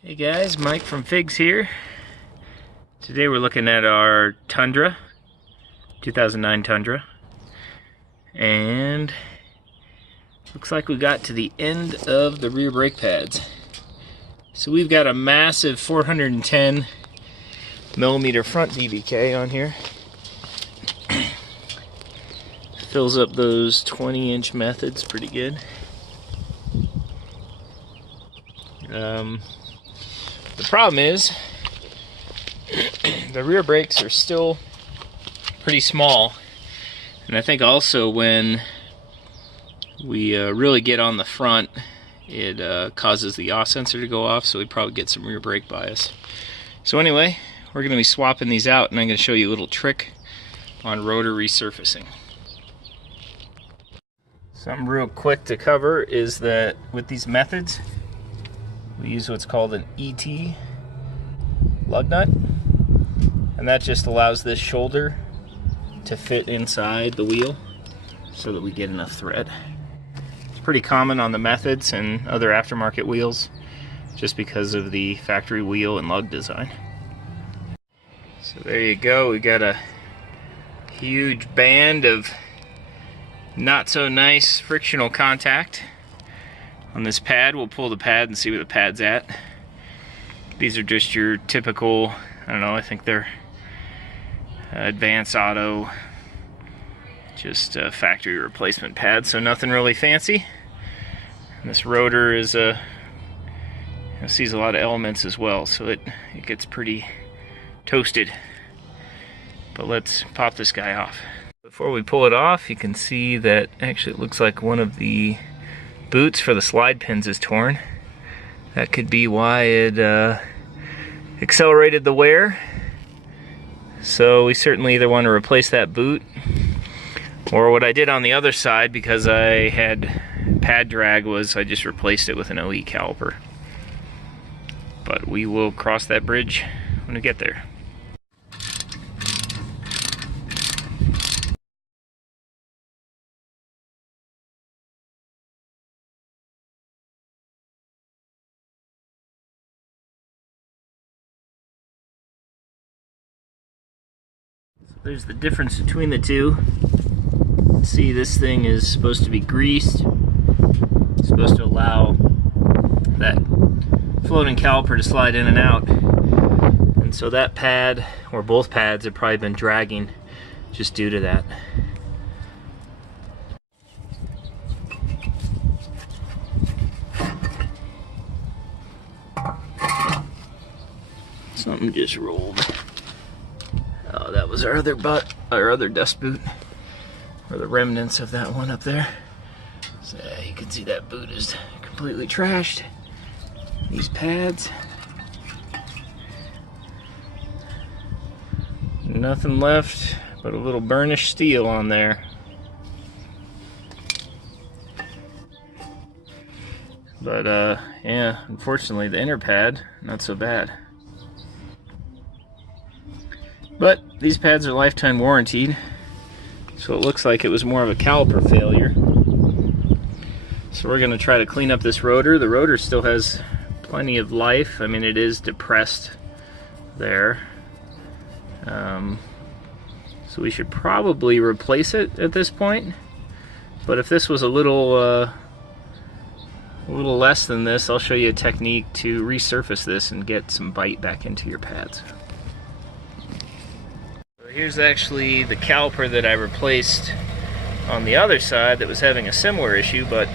Hey guys, Mike from Figs here. Today we're looking at our Tundra, 2009 Tundra. And looks like we got to the end of the rear brake pads. So we've got a massive 410 millimeter front DBK on here. Fills up those 20-inch methods pretty good. The problem is, the rear brakes are still pretty small, and I think also when we really get on the front, it causes the yaw sensor to go off, so we probably get some rear brake bias. So anyway, we're going to be swapping these out, and I'm going to show you a little trick on rotor resurfacing. Something real quick to cover is that with these methods, we use what's called an ET lug nut, and that just allows this shoulder to fit inside the wheel so that we get enough thread. It's pretty common on the methods and other aftermarket wheels just because of the factory wheel and lug design. So there you go, we got a huge band of not so nice frictional contact on this pad. We'll pull the pad and see where the pad's at. These are just your typical, I don't know, I think they're advanced auto, just factory replacement pads, so nothing really fancy. And this rotor is sees a lot of elements as well, so it gets pretty toasted. But let's pop this guy off. Before we pull it off, you can see that actually it looks like one of the boots for the slide pins is torn. That could be why it accelerated the wear. So we certainly either want to replace that boot, or what I did on the other side, because I had pad drag, was I just replaced it with an OE caliper. But we will cross that bridge when we get there. There's the difference between the two. See, this thing is supposed to be greased. It's supposed to allow that floating caliper to slide in and out. And so that pad, or both pads, have probably been dragging just due to that. Something just rolled. Oh, that was our other dust boot, or the remnants of that one up there. So you can see that boot is completely trashed. These pads, nothing left but a little burnished steel on there. But yeah, unfortunately the inner pad, not so bad. But these pads are lifetime warranted, so it looks like it was more of a caliper failure. So we're going to try to clean up this rotor. The rotor still has plenty of life. I mean, it is depressed there. So we should probably replace it at this point. But if this was a little less than this, I'll show you a technique to resurface this and get some bite back into your pads. Here's actually the caliper that I replaced on the other side that was having a similar issue, but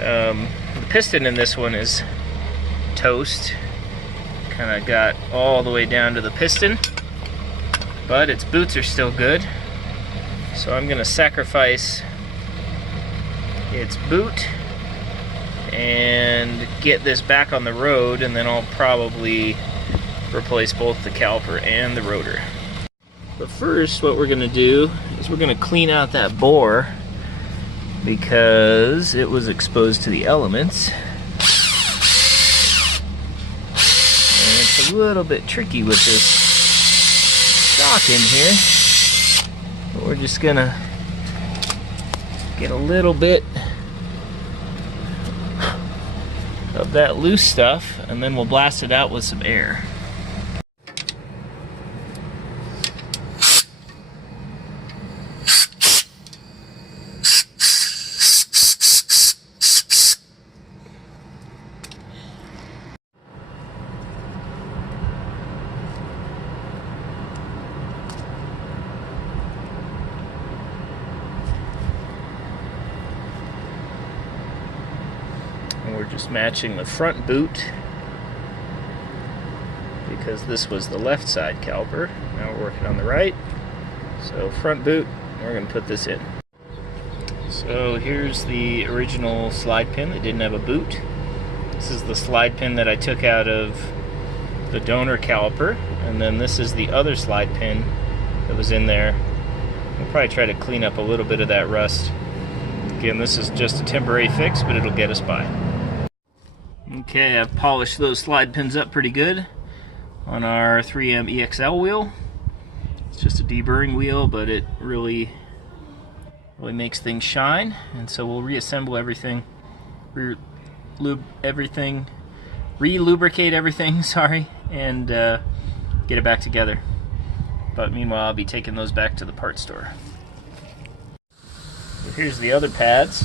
the piston in this one is toast. Kind of got all the way down to the piston, but its boots are still good. So I'm going to sacrifice its boot and get this back on the road, and then I'll probably replace both the caliper and the rotor. But first, what we're going to do is we're going to clean out that bore because it was exposed to the elements. And it's a little bit tricky with this shock in here. But we're just going to get a little bit of that loose stuff, and then we'll blast it out with some air. And we're just matching the front boot because this was the left side caliper. Now we're working on the right. So front boot, we're going to put this in. So here's the original slide pin that didn't have a boot. This is the slide pin that I took out of the donor caliper, and then this is the other slide pin that was in there. We'll probably try to clean up a little bit of that rust. Again, this is just a temporary fix, but it'll get us by. Okay, I've polished those slide pins up pretty good on our 3M EXL wheel. It's just a deburring wheel, but it really makes things shine. And so we'll reassemble everything, re-lubricate everything, sorry, and get it back together. But meanwhile, I'll be taking those back to the parts store. So here's the other pads.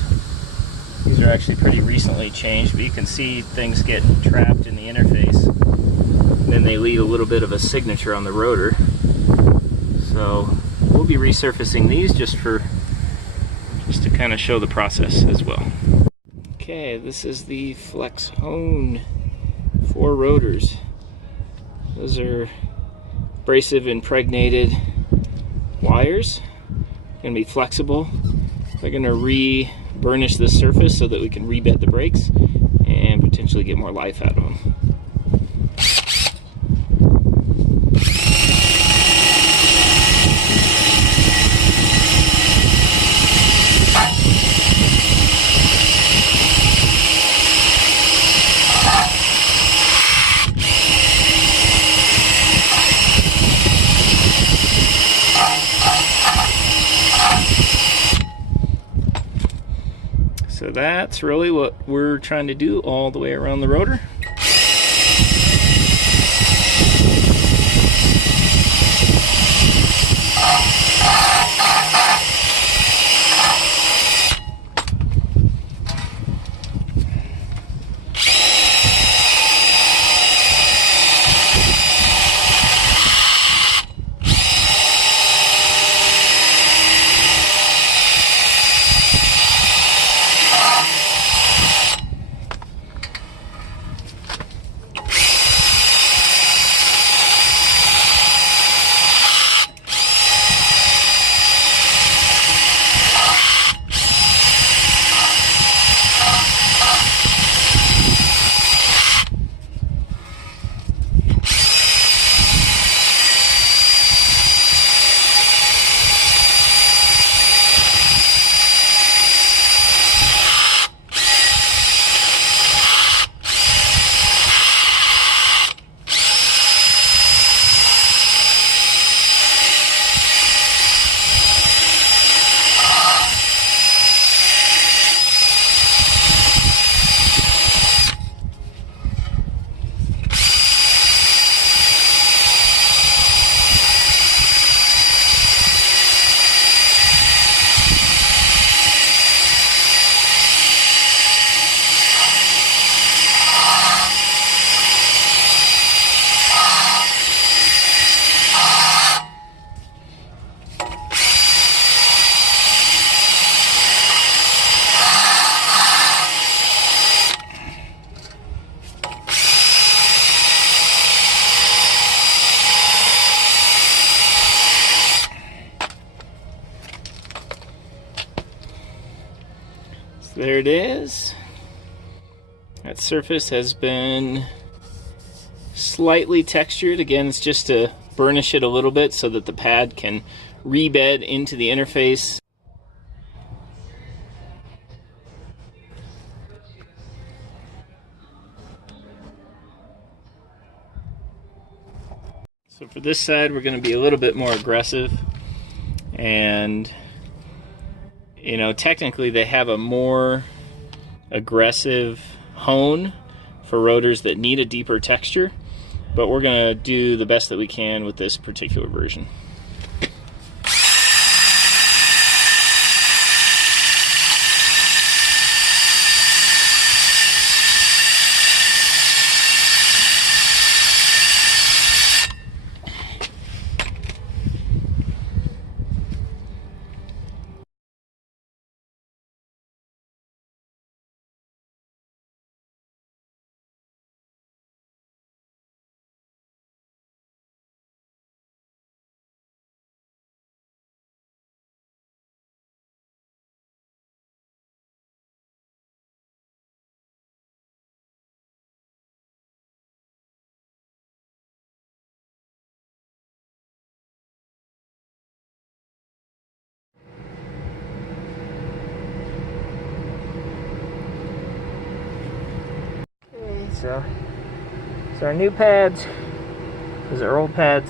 These are actually pretty recently changed, but you can see things get trapped in the interface. And then they leave a little bit of a signature on the rotor. So we'll be resurfacing these just to kind of show the process as well. Okay, this is the FlexHone 4 rotors. Those are abrasive impregnated wires. Going to be flexible. They're going to re-burnish this surface so that we can rebed the brakes and potentially get more life out of them. So that's really what we're trying to do all the way around the rotor. There it is. That surface has been slightly textured. Again, it's just to burnish it a little bit so that the pad can rebed into the interface. So for this side, we're going to be a little bit more aggressive, and you know, technically they have a more aggressive hone, for rotors that need a deeper texture, but we're gonna do the best that we can with this particular version. So our new pads. These are old pads.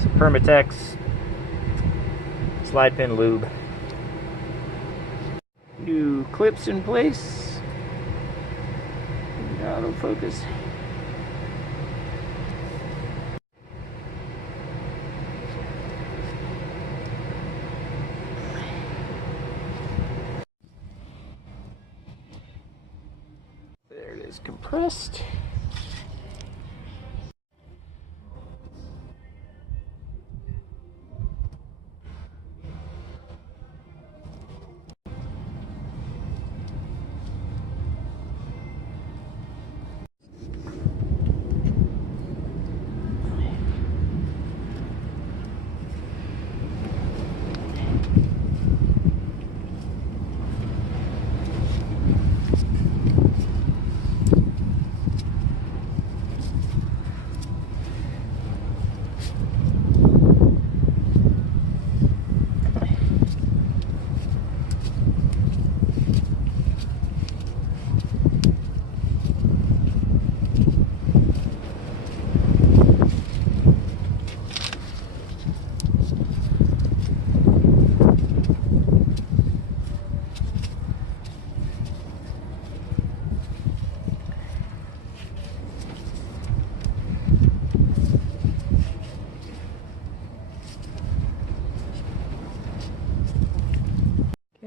Some Permatex slide pin lube. New clips in place. Autofocus. There it is, compressed.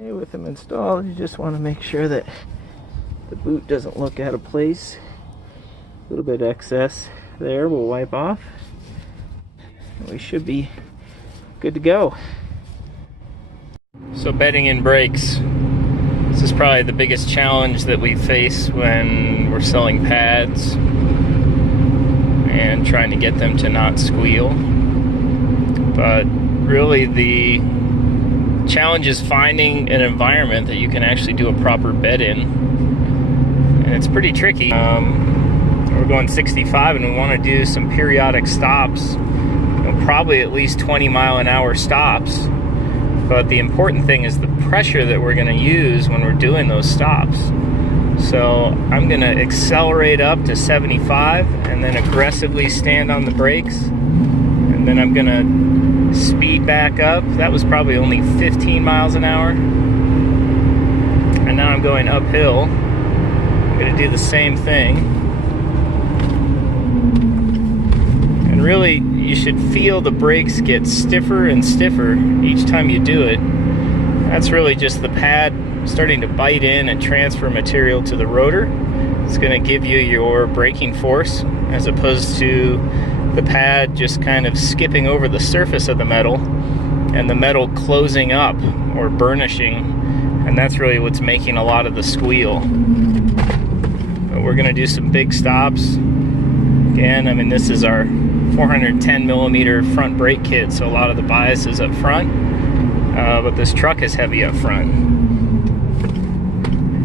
With them installed, you just want to make sure that the boot doesn't look out of place. A little bit of excess there we'll wipe off. And we should be good to go. So bedding in brakes. This is probably the biggest challenge that we face when we're selling pads and trying to get them to not squeal. But really the challenge is finding an environment that you can actually do a proper bed in, and it's pretty tricky. We're going 65 and we want to do some periodic stops, probably at least 20-mile-an-hour stops, but the important thing is the pressure that we're going to use when we're doing those stops. So I'm going to accelerate up to 75 and then aggressively stand on the brakes, and then I'm going to speed back up. That was probably only 15 miles an hour. And now I'm going uphill. I'm going to do the same thing. And really, you should feel the brakes get stiffer and stiffer each time you do it. That's really just the pad starting to bite in and transfer material to the rotor. It's going to give you your braking force as opposed to the pad just kind of skipping over the surface of the metal and the metal closing up or burnishing, and that's really what's making a lot of the squeal. But we're going to do some big stops. Again, I mean, this is our 410 millimeter front brake kit, so a lot of the bias is up front, but this truck is heavy up front.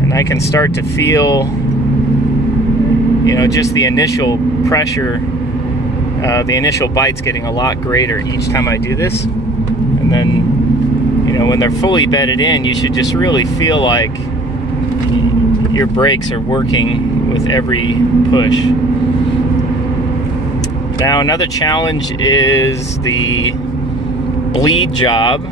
And I can start to feel, you know, just the initial pressure, the initial bite's getting a lot greater each time I do this. And then, you know, when they're fully bedded in, you should just really feel like your brakes are working with every push. Now, another challenge is the bleed job.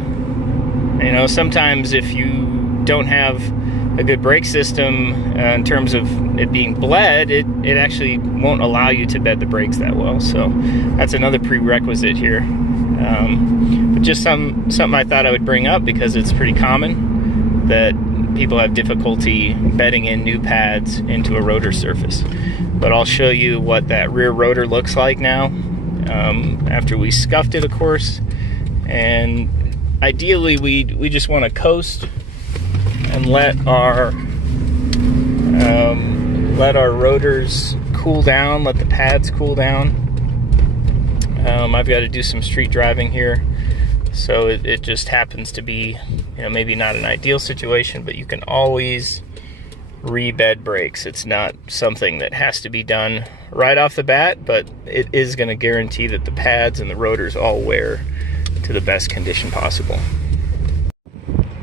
You know, sometimes if you don't have a good brake system in terms of it being bled, it actually won't allow you to bed the brakes that well. So that's another prerequisite here. But just something I thought I would bring up because it's pretty common that people have difficulty bedding in new pads into a rotor surface. But I'll show you what that rear rotor looks like now, after we scuffed it, of course. And ideally we just want to coast and let our rotors cool down, let the pads cool down. I've got to do some street driving here, so it just happens to be, maybe not an ideal situation, but you can always rebed brakes. It's not something that has to be done right off the bat, but it is going to guarantee that the pads and the rotors all wear to the best condition possible.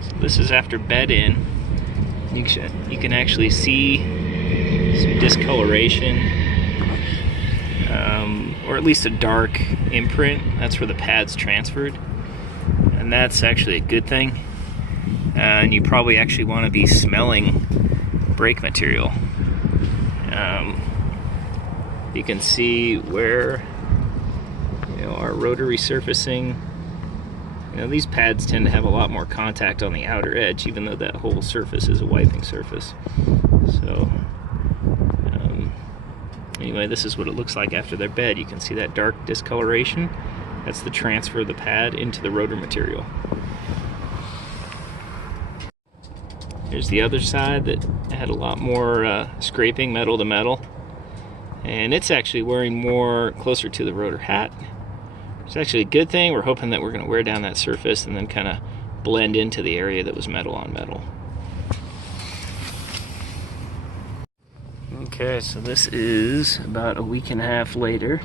So this is after bed in. You can actually see some discoloration, or at least a dark imprint. That's where the pads transferred, and that's actually a good thing. And you probably actually want to be smelling brake material. You can see where our rotor resurfacing. These pads tend to have a lot more contact on the outer edge, even though that whole surface is a wiping surface. So anyway, this is what it looks like after they're bed. You can see that dark discoloration. That's the transfer of the pad into the rotor material. Here's the other side that had a lot more scraping, metal to metal. And it's actually wearing more closer to the rotor hat. It's actually a good thing. We're hoping that we're going to wear down that surface and then kind of blend into the area that was metal on metal. Okay, so this is about a week and a half later.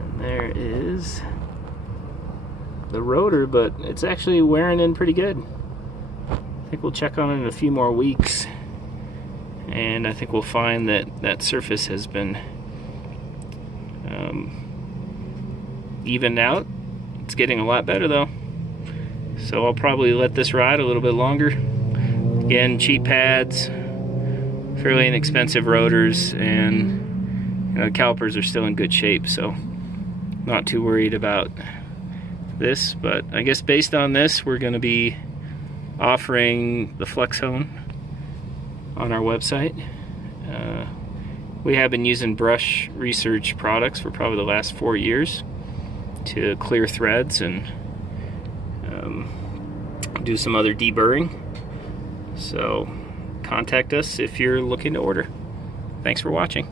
And there is the rotor, but it's actually wearing in pretty good. I think we'll check on it in a few more weeks, and I think we'll find that that surface has been evened out. It's getting a lot better though, so I'll probably let this ride a little bit longer. Again, cheap pads, fairly inexpensive rotors, and the calipers are still in good shape, so not too worried about this. But I guess based on this, we're going to be offering the FlexHone on our website. We have been using Brush Research products for probably the last 4 years to clear threads and do some other deburring. So contact us if you're looking to order. Thanks for watching.